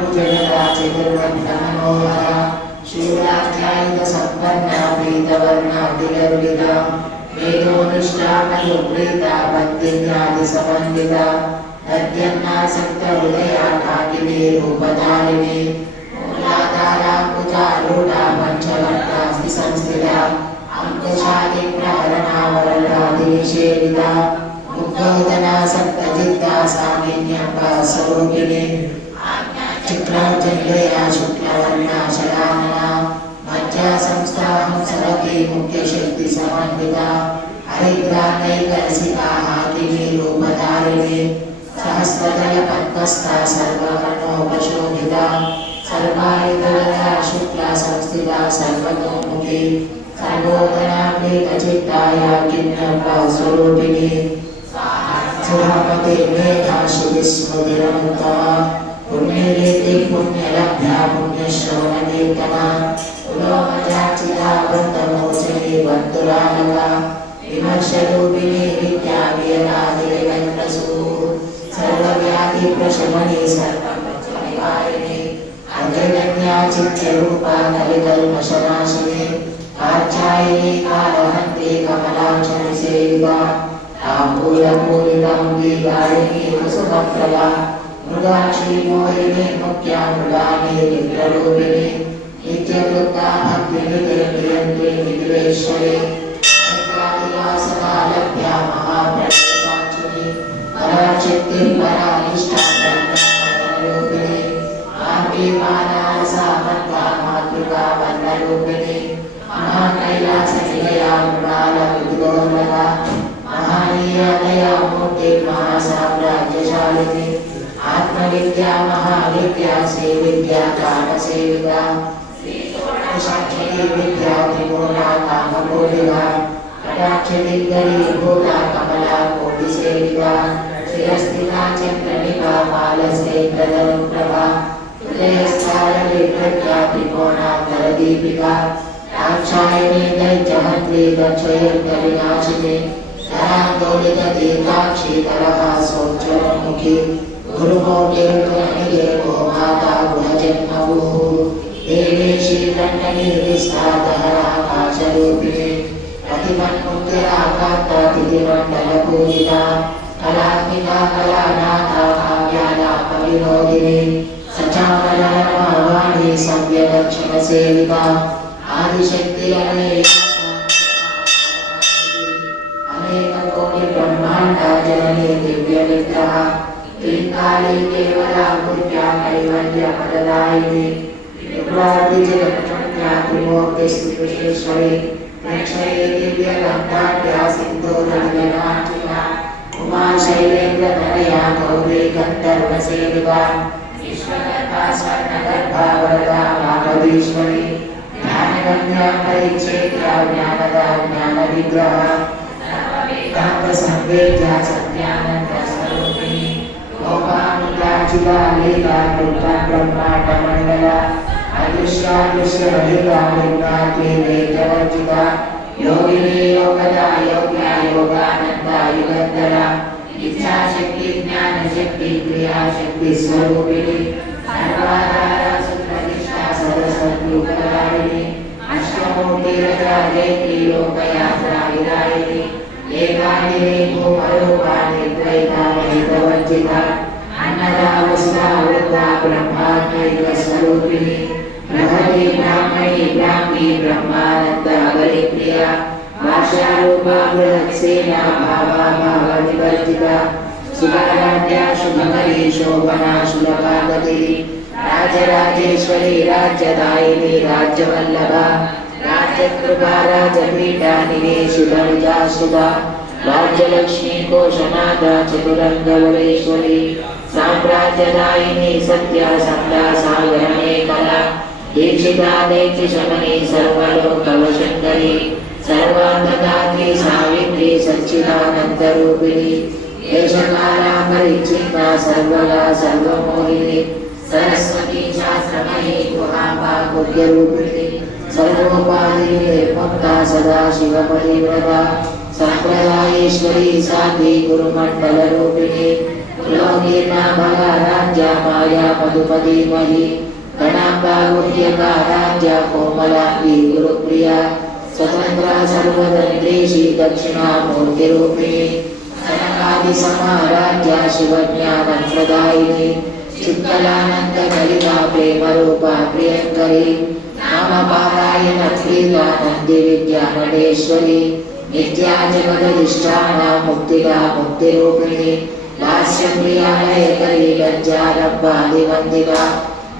भुजगदा चतुर्वक्त्रमनोहरा शूलाख्यायुधसम्पन्ना पीतवर्णा तिलर्विदा वेदोनिष्ठामनुप्रीता भक्तिज्ञातिसमन्विता तद्यन्नासक्तहृदया काकिनी रूपधारिणी मूलाधारा कुचारूढा पञ्चवक्त्रास्ति संस्थिता अंकुशादिप्रहरणा वरदादिनिषेविता मुग्धोदना सप्तचित्ता सामिन्यम्बा स्वरूपिणी चित्राञ्जलया शुक्लवर्णा शलानना मज्जा संस्थाहं सरति मुख्यशक्तिसमन्विता हरिद्रानैकरसिका हाकिनी रूपधारिणी सहस्रदलपद्मस्था सर्ववर्णोपशोभिता सर्वायुधरता शुक्ला संस्थिता सर्वतोमुखी सर्वोदनामृतचित्ताया किन्नम्बा स्वरूपिणी सुधामते मेधा श्रुतिस्मृतिरनुत्तमा पुण्यरेति पुण्यलब्धा पुण्यश्रवणकीर्तना उलोमजाचिता बन्धमोचने बन्धुरालका विमर्शरूपिणी विद्यावियलादिगन्धसु सर्वव्याधिप्रशमने सर्वप्रचनिवारिणे अग्रगण्या चित्यरूपा कलिकल्मषनाशिने कात्यायनी कालहन्ते कमलाक्षणसेविता ताम्बूलपूरिताम्बीगायिनी कुसुमप्रभा मृगाक्षी मोहिनी मुख्या मृगानी निद्ररूपिणी नित्यदुर्गा भक्तिनिधे प्रियन्ते निधिरेश्वरी वासनालभ्या महाप्रज्ञाचिनी पराचित्तिं परानिष्ठा ब्रह्मरूपिणी आर्तिमानासा मत्वा मातृका वन्दरूपिणी महाकैलासनिलया मृणालकृतिगौरवा महानीयादया मूर्ति महासाम्राज्यशालिनी आत्मविद्या महाविद्या श्रीविद्या कामसेविका श्रीषोडशाक्षरी विद्या त्रिपुरा कामकोटिका कटाक्षदिग्गरी भूता कमला कोटिसेविका शिरस्थिता चन्द्रनिका बालसेन्द्रधनुप्रभा हृदयस्थानविप्रज्ञा त्रिकोणान्तरदीपिका दाक्षायणी दैत्यहन्त्री दक्षयन्तविनाशिनी धरान्दोलितदीर्घाक्षी तरहासोज्ज्वलमुखी गुरुमौर्तिर्गणनिधे गोमाता गुणजन्मभूः देवी श्रीकण्ठनिर्विस्तारहराकाशरूपिणी प्रतिमन्मुक्तिराकान्ता तिथिमण्डलपूजिता कलात्मिका कलानाथा काव्यालापविनोदिनी सचामलरमावाणी सव्यदक्षिणसेविका आदिशक्ति अनेककोटि ब्रह्माण्डा जननी दिव्यविग्रह त्रिकाली केवला मूर्त्या कैवल्यपददायिनी विप्रादिजगत्प्रज्ञा त्रिमूर्तिस्तुतिश्वरी प्रेक्षये दिव्यगन्धाढ्या सिन्धूरनिलनाट्यया उमा शैलेन्द्रतनया गौरी गन्धर्वसेविका विश्वगर्भा स्वर्णगर्भा वरदा माधवीश्वरी ज्ञानगम्या परिच्छेद्या ज्ञानदा ज्ञानविग्रह सर्ववेदान्तसंवेद्या सत्यानन्दस्वरूपिणी लोकानुग्राचिता लीला कृता ब्रह्माण्डमण्डला अदृश्यादृश्यरहिता विज्ञाति वेदवर्जिता योगिनी योगदा योग्या योगानन्दा युगन्धरा इच्छाशक्ति ज्ञानशक्ति क्रियाशक्ति स्वरूपिणी सर्वाधारा सुप्रतिष्ठा सरस्वती अष्टमूर्तिरजा जयत्री लोकयात्रा विदायिनी एकाकिनी भूमरूपाणि द्वैता महितवर्जिता अन्नदा वसुधा वृद्धा ब्रह्मात्मैकस्वरूपिणी बृहती ब्राह्मणी ब्राह्मी ब्रह्मानन्द हरिप्रिया भाषारूपा बृहत्सेना भावा भावनिवर्जिता सुखराध्या शुभकरी शोभना शुभकागति राजराजेश्वरी राज्यदायिनी राज्यवल्लभा राज्यकृपा राजपीठा निवेशितविजासुता राज्यलक्ष्मी कोशनाथा चतुरङ्गवरेश्वरी साम्राज्यदायिनी सत्या सत्ता सागरणे कला दीक्षिता दैत्यशमनी सर्वलोकवशङ्करी सर्वान्तदात्री सावित्री सच्चिदानन्दरूपिणी देशकाला परिचिता सर्वगा सर्वमोहिनी सरस्वती शास्त्रमयी गुहाम्बा गुह्यरूपिणी सर्वोपाधिनिर्मुक्ता सदा शिवपरिव्रता संप्रदायेश्वरी साधी गुरुमण्डलरूपिणी पुलोकीर्णा भगा राज्या माया मधुपदीमहि कणाम्बा गुह्यकाराज्या कोमलाङ्गी गुरुप्रिया स्वतन्त्रा सर्वतन्त्रेषि दक्षिणामूर्तिरूपिणी सनकादिसमाराध्या शिवज्ञानप्रदायिनी चित्तलानन्दकलिका प्रेमरूपा प्रियङ्करी नामपारायण प्रीता नन्दिविद्यानटेश्वरी नित्या जगदधिष्ठाना मुक्तिदा मुक्तिरूपिणी लास्यप्रिया लयकरी लज्जारब्बादिवन्दिता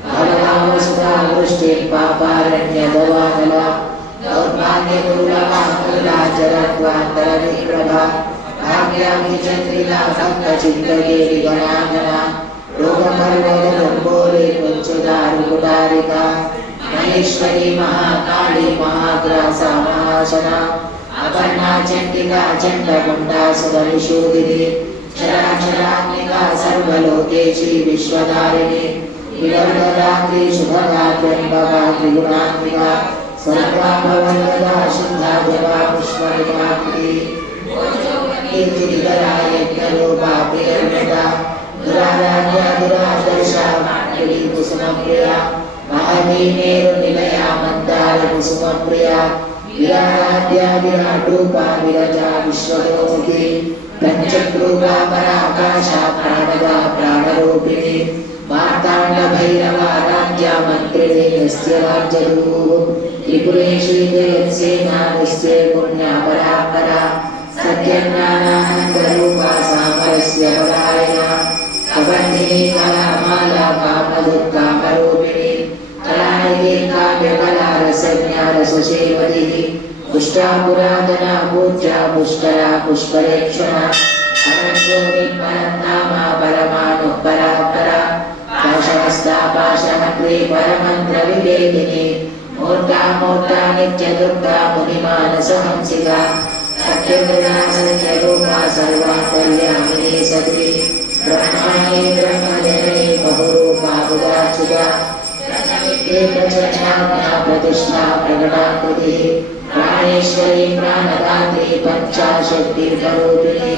भगवावसुधा वृष्टिः पापारण्यदवानला दौर्भाग्यदुर्लभा कुला जरत्वान्तरविप्रभा भाग्याभिचन्द्रिका भक्तचित्तकेरि गणागणा रोगपर्वतदम्बोरे कुञ्चदारुकुटारिका महेश्वरी महाकाली महाग्रासा महाशना अपर्णा चण्डिका चण्डकुण्डा सुरविशोधिनी चराचरात्मिका सर्वलोकेशी विश्वधारिणी विवर्धदात्री शुभदा त्र्यम्बका त्रिगुणात्मिका सर्वाभवनदा शुद्धा जपा पुष्परिकाकृति कीर्तिकरा यज्ञरूपा प्रियर्मदा दुराराध्या दुरादर्शा माण्डली कुसुमप्रिया महादीनेरुनिलया मन्दार कुसुमप्रिया विराराध्या विराट्रूपा विरजा विश्वतोमुखी पञ्चक्रूपा पराकाशा प्राणदा प्राणरूपिणी मार्ताण्डभैरवाराध्या मन्त्रिणी यस्य राज्यरूः त्रिपुरेशी जयत्सेना निश्चय पुण्या परापरा सत्यज्ञानानन्दरूपा सामरस्य परायणा कबन्धिनी कलामाला कामदुःखामरूपिणी कलानिधि काव्यकला रसज्ञा रससेवतिः पुष्टा पुरातना पूज्या पुष्करा पुष्परेक्षणा अनन्योनिर्मलन्नामा परमाणुः परापरा पाशहस्ता पाशहन्त्री परमन्त्रविवेदिनी मूर्ता मूर्ता नित्यदुर्गा मुनिमानसहंसिका सत्यमृगा सत्यरूपा सर्वा कल्याणिनी सती ब्रह्माणी ब्रह्मजननी बहुरूपा बुधाच्युता प्रचक्षाज्ञा प्रतिष्ठा प्रकटाकृतिः प्राणेश्वरी प्राणदात्री पञ्चाशक्तिरूपिणी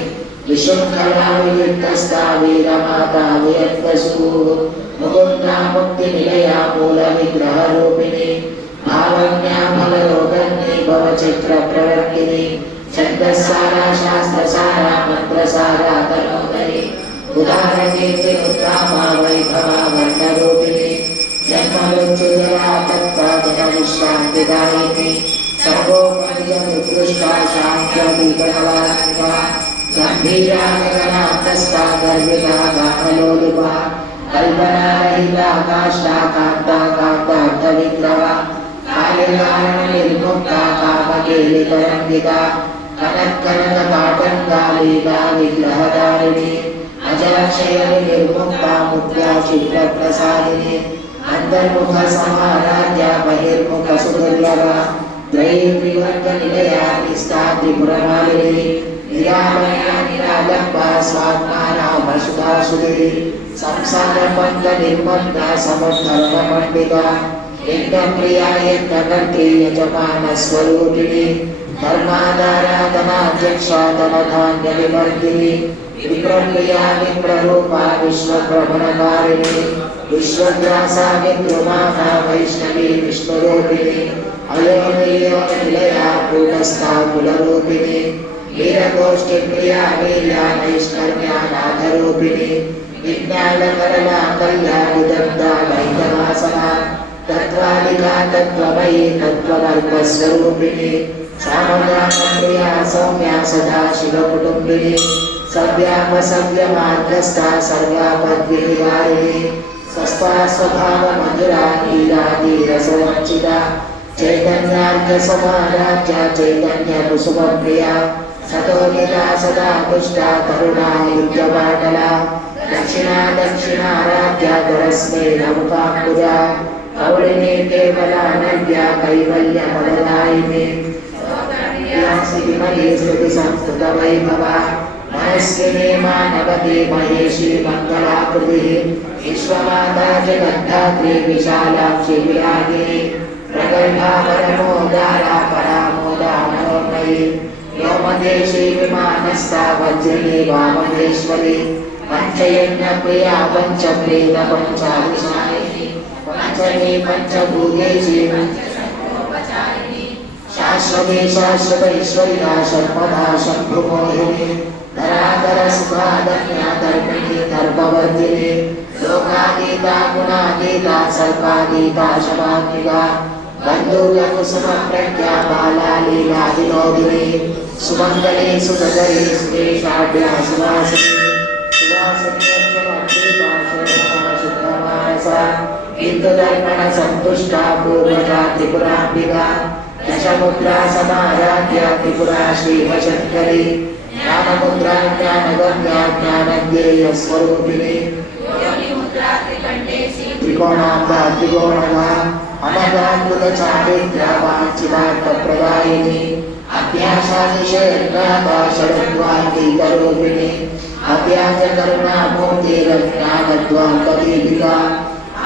विशृङ्खला वियुक्तस्था वीरमाता वियत्वसूः मुकुन्दा मुक्तिनिलया मूलविग्रहरूपिणी भावज्ञा फलरोगन्नी भवचक्रप्रवर्तिनी छन्दस्सारा शास्त्रसारा मन्त्रसारा तनोदरी उदाहरणीर्तिरुद्रामा वैभवा वर्णरूपिणी जन्ममृत्युजरा तत्त्वा जनविश्रान्तिदायिनी सर्वोपनिजमुत्कृष्टा शान्त्यधिगणवात्मिका गम्भीरा गगनान्तस्था गर्विता गानलोलुपा कल्पनारहिता काष्ठा कान्ता कान्तार्थविग्रहा कार्यकारणनिर्मुक्ता कामकेलिकरन्दिता कनत्कनकपाटङ्गा लीला विग्रहधारिणी अजलक्षयनिर्मुक्ता मुक्त्या चित्रप्रसादिनी अन्तर्मुखसमाराध्या बहिर्मुखसुदुर्लभा त्रयीत्रिवर्गनिलया निस्था त्रिपुरमालिनी निरामया निरालम्बा स्वात्माना वसुधासुधरी संसारपङ्कनिर्मग्ना समधर्मपण्डिता यज्ञप्रिया यज्ञकर्त्री यजमानस्वरूपिणी धर्मादाराधनाध्यक्षा धनधान्यविवर्धिनी विप्रप्रिया विप्ररूपा विश्वभ्रमणकारिणी विश्वग्रासा विद्रुमाना वैष्णवी विष्णुरूपिणी अयोनिलया कूटस्था कुलरूपिणी वीरगोष्ठीप्रिया वीर्या नैष्कर्म्यानाथरूपिणी विज्ञानकरला कल्या विदग्धा वैद्यवासना तत्त्वादिका तत्त्वमयी तत्त्वकल्पस्वरूपिणी सामगानप्रिया सौम्या सदा शिवकुटुम्बिनी सव्यापसव्यमार्गस्था सर्वापद्विनिवारिणी स्वस्था स्वभावमधुरा नीरादिरसवञ्चिता चैतन्यार्घसमाराध्या चैतन्यकुसुमप्रिया सतोदिता सदा तुष्टा करुणा युद्धपाटला दक्षिणा दक्षिणाराध्या गरस्मे नमुकाम्बुजा कौलिनी केवलानव्या कैवल्यपददायिनी श्रीमती श्रुतिसंस्कृतवैभवा मनस्विनी मानवती महेशी मङ्गलाकृतिः विश्वमाता जगद्धात्री विशालाक्षी विरागिनी प्रगल्भा परमोदारा परामोदानोन्मयी व्योमदेशी विमानस्था वज्रिणी वामदेश्वरी पंचयज्ञ प्रिया पंचप्रेत पंचादिशायिनी पंचमी पंचभूतेषु शाश्वती शाश्वतैश्वर्या सर्वदा शम्भुमोहिनी धराधर सुखादन्या धर्मिणी धर्मवर्धिनी लोकातीता गुणातीता सर्वातीता शमात्मिका बन्धुकुसुमप्रज्ञा बाला लीला विनोदिनी सुमङ्गली सुभगरी सुरेशाढ्या सुवासिनी इंद्रदर्पण संतुष्टा पूर्वजा त्रिपुरांबिका दशमुद्रा समाराध्या त्रिपुरा श्रीवशंकरी ज्ञानमुद्रा ज्ञानगम्या ज्ञानज्ञेय स्वरूपिणी त्रिकोणांबा त्रिकोणगा अमदामृत चापेत्या वाञ्छितार्थप्रदायिनी अभ्यासादिशेर्गाता षड्वाङ्गीकरूपिणी अभ्यासकरुणा मूर्तिरज्ञानद्वाङ्कदीपिका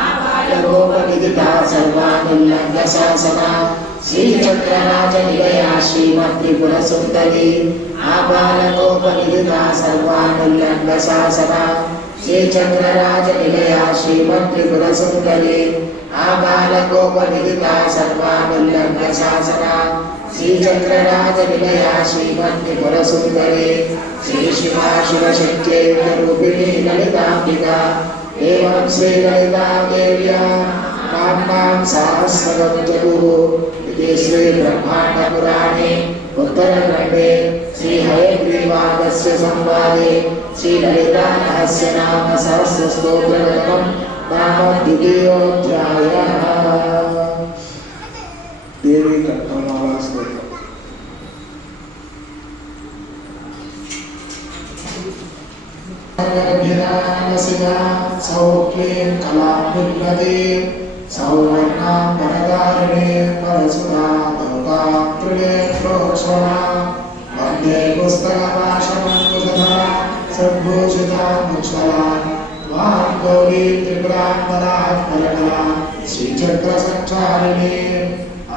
आपादरोपनिधिता सर्वानुल्लङ्घ्य शासना श्रीचक्रराजनिलया श्रीमत्त्रिपुरसुन्दरी आपादरोपनिधिता सर्वानुल्लङ्घ्य शासना श्रीचक्रराजनिलया श्रीमत्त्रिपुरसुन्दरी आपादरोपनिधिता सर्वानुल्लङ्घ्य शासना श्रीचक्रराजनिलया श्रीमत्त्रिपुरसुन्दरी श्री शिवा शिवशक्त्यरूपिणी ललितांबिका एवं श्री ललिता देव्या नाम्नां सहस्रं जगुः इति श्री ब्रह्मांड पुराणे उत्तरखण्डे श्री हयग्रीवागस्य संवादे श्री ललिता रहस्य नाम सहस्र स्तोत्रगणं नाम द्वितीयोऽध्यायः। देवी कथामाला स्तोत्र। अभिरामसिना सौक्लीं कलाभिर्वदे सौवर्णां वरदारिणे परशुरा लोकां त्रिनेत्रोक्षणा वन्दे पुस्तकपाशमङ्कुशधरा सद्भूषितां मुक्षला वां गौरीं त्रिपुराम्बरां फलकला श्रीचक्रसञ्चारिणी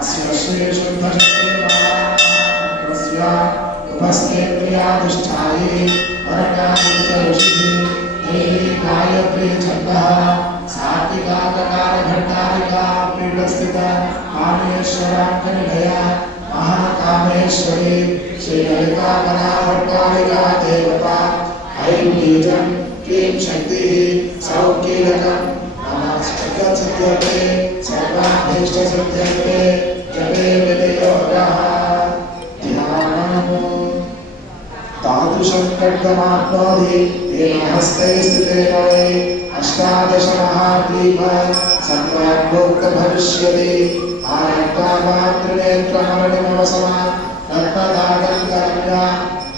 अस्य श्रीशुद्धशक्तिर्महात्मस्य उपस्थेन्द्रियाधिष्ठायि देवी गायत्री छन्दः सात्विका ककारघट्टारिका पीठस्थिता कामेश्वराङ्कनिलया महाकामेश्वरी श्रीललिता कलाभट्टारिका देवता ऐं बीजं क्लीं शक्तिः सौकीलकं नमस्कृत्यते सर्वाभीष्टसिद्ध्यर्थे जपे विनियोगः ध्यानम् तादृशं खड्गमाप्नोति येन हस्ते स्थितेन वै अष्टादश महाद्वीप सम्यग्भुक्तभविष्यति आरक्तामातृनेत्रमरणिमवसमा रत्नदागङ्गरम्या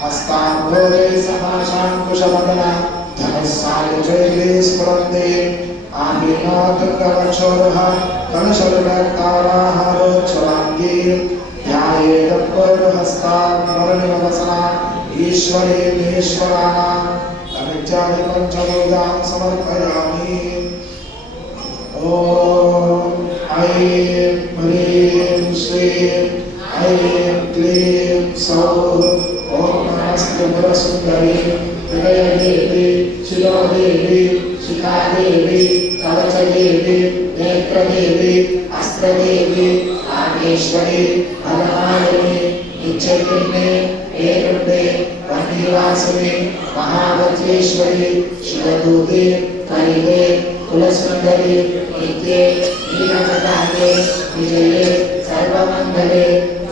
हस्ताम्भोजे समाशाङ्कुशमदना धनुस्सायुजैर्ये स्फुरन्ति आमीनादुर्गवक्षोरुह कलशरुणकाराहारोच्छलाङ्गी ध्यायेदपूर्वहस्ताम्बरनिमवसना ईश्वरीमेश्वराणां अविद्यादि पंचभूतां समर्पयामि। ॐ ऐं ह्रीं श्रीं ऐं क्लीं सौः ॐ नमस्त्रिपुरसुन्दरी हृदयदेवी शिरोदेवी शिखादेवी कवचदेवी नेत्रदेवी अस्त्रदेवी आमेश्वरी फलमालिनी नित्यकिन्ने एरुण्डे वन्दिवासिनी महावज्रेश्वरी शिवदूते कलिते कुलसुन्दरी नित्ये नीलपताके विजये सर्वमङ्गले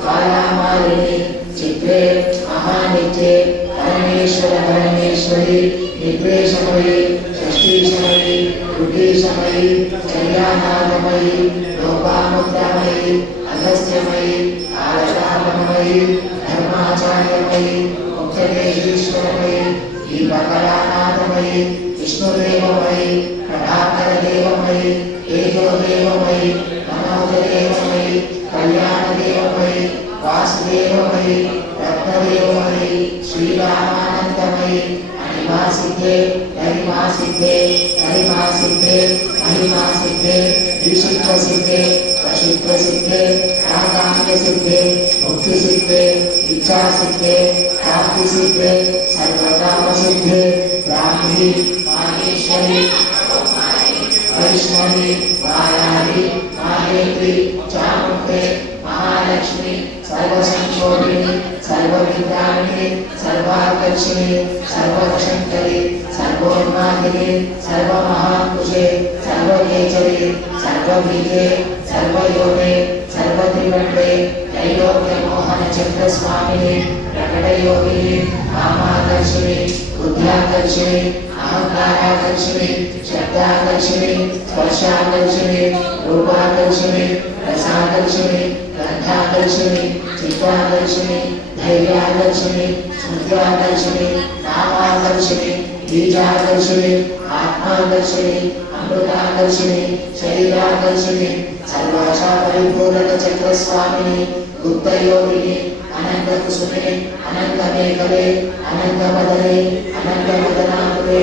कालामालिनी चित्रे महानित्ये परमेश्वरी निद्रेशमयी षष्ठीशमयी रुद्रीशमयी कल्याणागमयी लोपामुद्रामयी अगस्त्यमयी कालकालमयी धर्माचार्यमयी मुक्तदेशीश्वरमयी दीपकलानाथमयी विष्णुदेवमयी प्रभाकरदेवमयी तेजोदेवमयी मनोजदेवमयी कल्याणदेवमयी वासुदेवमयी रत्नदेवमयी श्रीरामानन्दमयी अनिमासिद्धे गरिमासिद्धे गरिमासिद्धे महिमा सिद्धे विशुद्ध सिद्धे अशुद्ध सिद्धे काकांत सिद्धे मुक्ति सिद्धे इच्छा सिद्धे प्राप्ति सिद्धे सर्वकाम सिद्धे ब्राह्मी माहेश्वरी वैष्णवी वाराही माहेत्री चामुंडे महालक्ष्मी सर्वसंशोधिनी सर्वविद्यामिनी सर्वाकर्षिणी सर्ववशंकरी सर्वोन्मादिनी सर्वमहापुषे सर्वकेचरी सर्वबीजे सर्वयोगे सर्वत्रिवंडे त्रैलोक्यमोहन चक्रस्वामिनी प्रकटयोगिनी कामाकर्षिणी बुद्ध्याकर्षिणी अहंकाराकर्षिणी शब्दाकर्षिणी स्पर्शाकर्षिणी रूपाकर्षिणी रसाकर्षिणी गंधाकर्षिणी चित्ताकर्षिणी धैर्याकर्षिणी स्मृत्याकर्षिणी नामाकर्षिणी बीजाकर्षिणी आत्माकर्षिणी अमृताकर्षिणी शरीराकर्षिणी सर्वाशा परिपूर्ण चक्रस्वामिनी गुप्तयोगिनी अनंत कुसुमे अनंत मेघले अनंत बदले अनंत बदनापुरे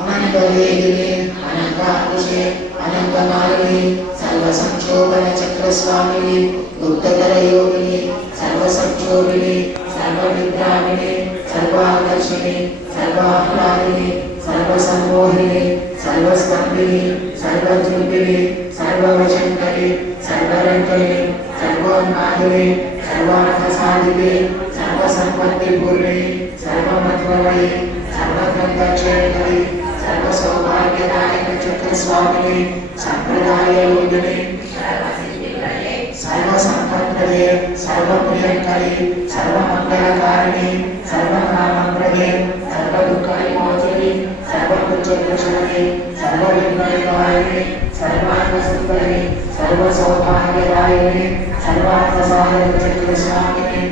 अनंत वेदिनी अनंत आकुशे अनंत मालिनी सर्व संक्षोभन चक्र स्वामिनी गुप्ततर योगिनी सर्व संक्षोभिनी सर्व विद्यामिनी सर्व आकर्षिणी सर्व आह्लादिनी सर्व सम्मोहिनी सर्व स्कंदिनी सर्व द्रुपिनी सर्व वशंकरी सर्व रंजनी सर्वोन्मादिनी सर्वार्थसाधिके सर्वसंपत्तिपूर्णे सर्वमध्वमयी सर्वग्रंथक्षयकरी सर्वसौभाग्यदायक चक्रस्वामिनी संप्रदाययोगिनी सर्वसंपत्प्रदे सर्वप्रियङ्करी सर्वमङ्गलकारिणी सर्वकामप्रदे सर्वदुःखविमोचनी सर्वपुत्रप्रशमनी सर्वविघ्ननिवारिणी सर्वार्थसुन्दरी सर्वसौभाग्यदायिनी सर्वार्थसाधकचक्रस्वामिनी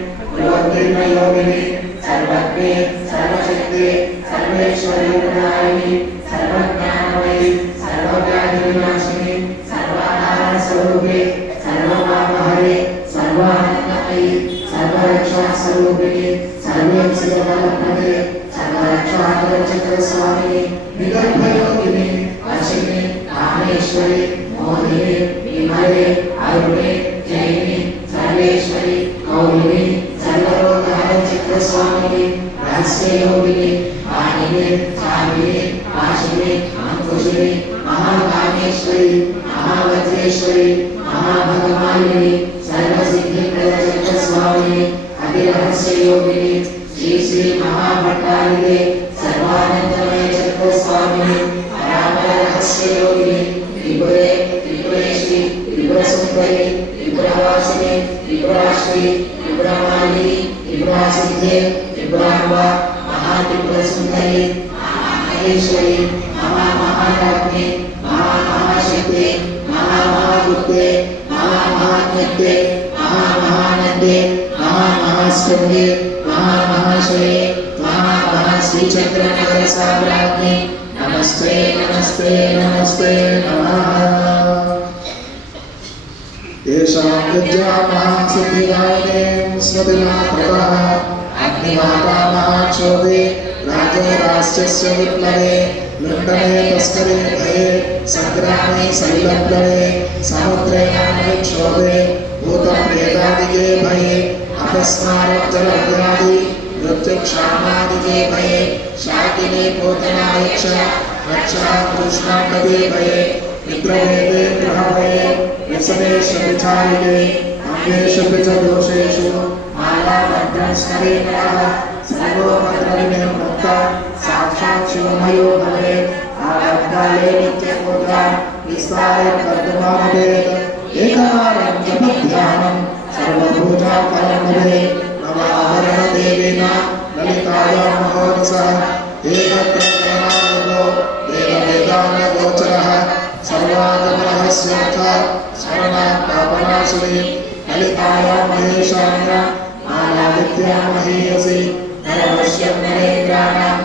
योगिनी सर्वज्ञे सर्वशक्ति सर्वेश्वरीप्रदायिनी सर्वज्ञानमयी सर्वव्याधिविनाशिनी सर्वाधारस्वरूपे सर्वपापहरे सर्वानन्दमयी सर्वरक्षास्वरूपिणी सर्वेक्षितफलप्रदे सर्वरक्षाचक्रस्वामिनी विगर्भयोगिनी अश्विनी कामेश्वरी मोहिनी विमले अरुणे जयिनी सर्वेश्वरी गौरिणी सर्वरोगहर चक्रस्वामिनी रहस्ययोगिनी वाणिनी साविनी वाशिनी अंकुशिनी महाकामेश्वरी महावज्रेश्वरी महाभगवानिनी सर्वसिद्धिप्रद चक्रस्वामिनी अतिरहस्ययोगिनी श्री श्री महाभट्टारिके सर्वानंदमय चक्रस्वामिनी परापर रहस्ययोगिनी त्रिपुरे त्रिपुरेश्वरी त्रिपुरसुंदरी त्रिपुरवासिनी त्रिपुराश्री त्रिपुरमालिनी त्रिपुरासिद्धे त्रिपुराम्बा महात्रिपुरसुंदरी महामहेश्वरी महामहाराज्ञी महामहाशक्ति महामहागुप्ते महामहाज्ञप्ते महामहानंदे महामहास्कंदे महामहाशये महामहाश्रीचक्रनगरसाम्राज्ञी नमस्ते नमस्ते नमस्ते नमः येषां विद्या महासिद्धिदायिने स्वदिनाकृतः अग्निमाता महाक्षोभे राजराष्ट्रस्य विप्लवे लुण्ठने तस्करे भये संग्रामे संलग्ने समुद्रे विक्षोभे भूतप्रेतादिके भये अपस्मारज्जलव्याधि मृत्युक्षामादिके भये शाकिनी पूतना यक्ष रक्षा कृष्णाकवे भये विप्रवेदे ग्रहभये व्यसनेषु विचारिके अङ्गेषु च दोषेषु मालाभद्रस्करे नरः सर्वोपद्रविनिर्मुक्ता साक्षात् शिवमयो भवेत् आबद्धकाले नित्यपुत्रा विस्तारे कर्तुमानभेत् एकवारं जपध्यानं सर्वभूताफलं भवेत् नवाहरणदेवेन ललितायां महोदसः एकत्र करणायो वेदवेदान्तगोचरः सर्वागमरहस्यार्थः शरणापापनाशिनी ललितायां महेशान्या मालाविद्या महीयसी नरवश्यं नरेन्द्राणां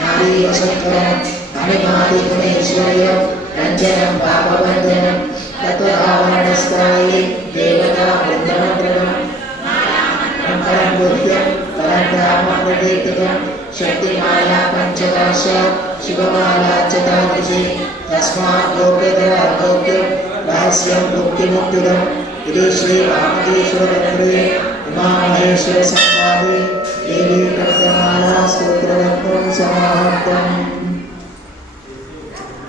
नारीवशङ्करं धनिकादिगुणेश्वर्यं रञ्जनं पापवर्धनं तत्रावरणस्थायि देवता वृन्दनप्रदं परं नृत्यं परं कीर्तितं शक्तिमाला पञ्चदश शिवमाला चतादश नास्ति तस्मात् लोकेतरालोक्यं रहस्यं मुक्तिमुक्तिदम् इति श्रीरामजीश्वरतन्त्रे उमामहेश्वरसंवादे देवी प्रवर्तमाना स्तोत्ररत्नं समाहर्तम्।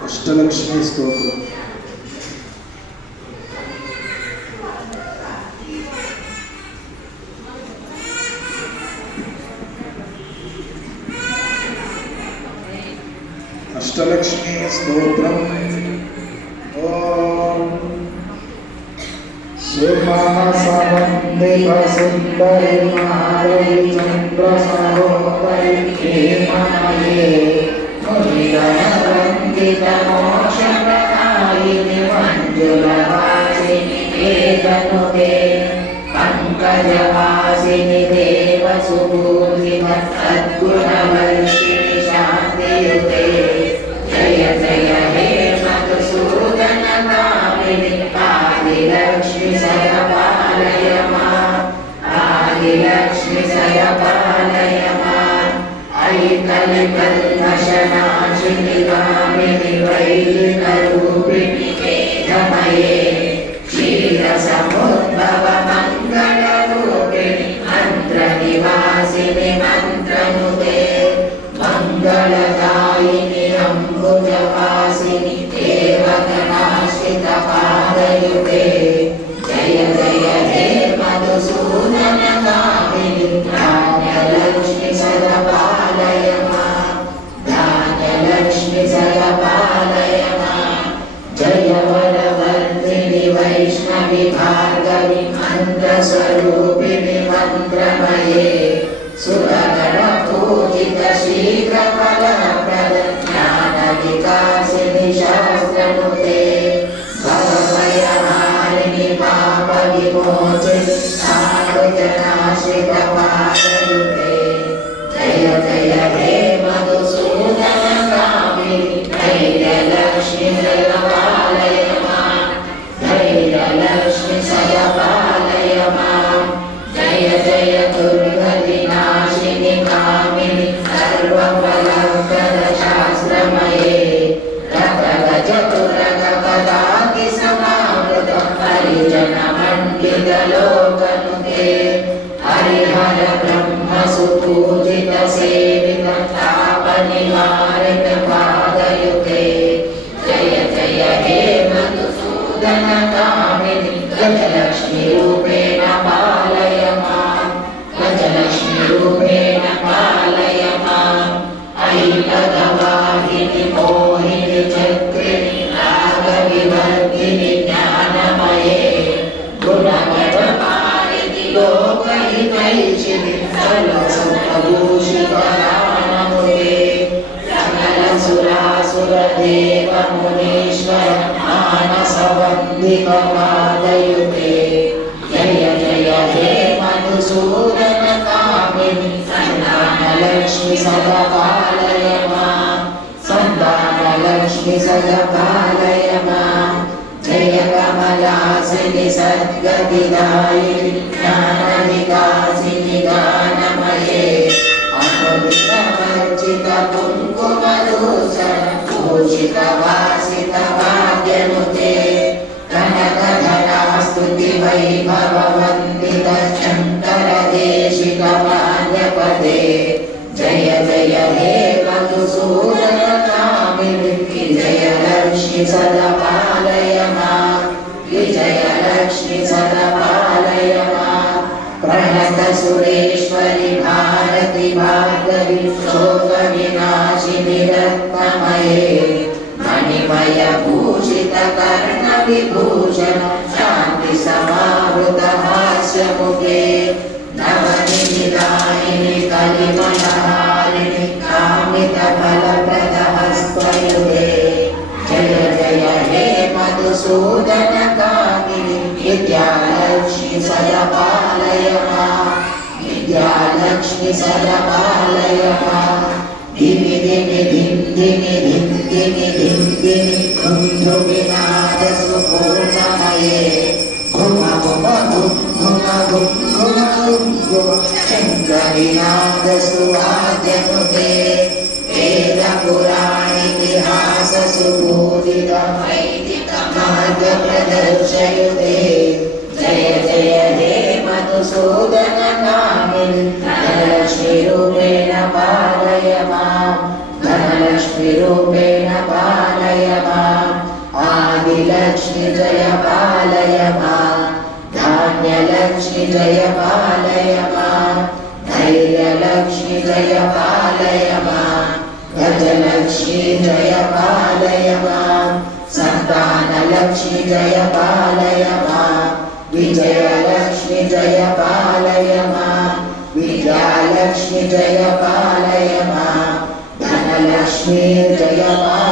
अष्टलक्ष्मी स्तोत्रम्। अष्टलक्ष्मी स्तोत्रम्। ओम सुमहासवन्दितसुन्दरि माधवीचन्द्रसहोदरि हेमाये मुनिगणवन्दितमोक्षप्रदायिनि मञ्जुलवासिनि वेदनुते पङ्कजवासिनि देवसुपूजित सद्गुणवर्षिणि शान्तियुते जय जय हे मधुसूदन कामिनि आदिलक्ष्मी सदपालय माम् आदिलक्ष्मी सदपालय माम् अयि कलिकल्मषनाशिनि कामिनि वैदिकरूपिणि वेदमये क्षीरसमुद्भव मङ्गलरूपिणि मन्त्रनिवासिनि मन्त्रनुते मङ्गलदायिनि अम्बुजवासिनि देवगणाश्रितपादयुते जय जय हे मधुसूदन कामिनि धान्यलक्ष्मी सदपालय माम् धान्यलक्ष्मी सदपालय माम् जय वरवर्धिनि वैष्णवि भार्गवि मन्त्रस्वरूपिणि मन्त्रमये सुरगणपूजित शीघ्रफलप्रद ज्ञानविकासिनि शास्त्रनुते भवभयहारिणि पापविमोचिनि साधुजनाश्रितपादयुते जय जय हे मधुसूदन कामिनि धैर्यलक्ष्मी सदपालय माम् धैर्यलक्ष्मी सदपालय माम् जय जय दुर्गतिनाशिनि कामिनि सर्वफलप्रदशास्त्रमये रथगजतुरगपदातिसमावृतं हरिजनमण्डितलोकनुते हरिहर ब्रह्मसुपूजितसेवितं तापनिवारितपादयुते जय जय हे मधुसूदन कामिनि गजलक्ष्मीरूपेण पालय माम् गजलक्ष्मीरूपेण पालय माम् अयि पदवाहिनि मोहिनि चक्रिणि रागविवर्धिनि ज्ञानमये गुणगणपालिनि लोकहितैषिणि सर्वसुखभूषितरानमुते सकलसुरासुरदेवमुनीश्वर मानसवन्दितपादयुते जय जय हे मधुसूदन कामिनि सन्तानलक्ष्मी सदपालय माम् सन्तानलक्ष्मी सदपालय माम् जय कमलासिनि सद्गतिदायिनि ज्ञानविकासिनि गानमये अमृतवर्जित कुङ्कुमधूसर भूषितवासितभाग्यनुते कनकधरास्तुति वैभववन्दित शङ्करदेशिकमान्यपदे जय जय हे मधुसूदन कामिनि विजयलक्ष्मी सदपालय माम् विजयलक्ष्मी सदपालय माम् प्रणतसुरेश्वरि भारति भार्गवि शोकविनाशिनि रत्नमये मणिमयभूषित कर्णविभूषण शान्तिसमावृतहास्यमुखे नवनिधिदायिनि कलिमलहारिणि कामितफलप्रदहस्तयुते जय जय हे मधुसूदन कामिनि विद्यालक्ष्मी सदपालय माम् विद्यालक्ष्मी सदपालय माम् धिमि धिमि धिं धिमि धिं धिमि धिं धिमि धुन्धुविनादसुपूर्णमये घुम घुम घुम घुम घुम घुम घुम शङ्करिनादसुवाद्यनुते वेदपुराणिति विलाससुपूजितं मार्गप्रदर्शयुते जय जय हे मधुसूदनकामिनि धनलक्ष्मीरूपेण पालय माम् धनलक्ष्मीरूपेण पालय माम् आदिलक्ष्मी जय पालय माम् धान्यलक्ष्मी जय पालय माम् धैर्यलक्ष्मी जय पालय माम् गजलक्ष्मी जय पालय माम् सन्तानलक्ष्मी जय पालय माम् विजयलक्ष्मी जय पालय माम् विद्यालक्ष्मी जय पालय माम् धनलक्ष्मी जय पालय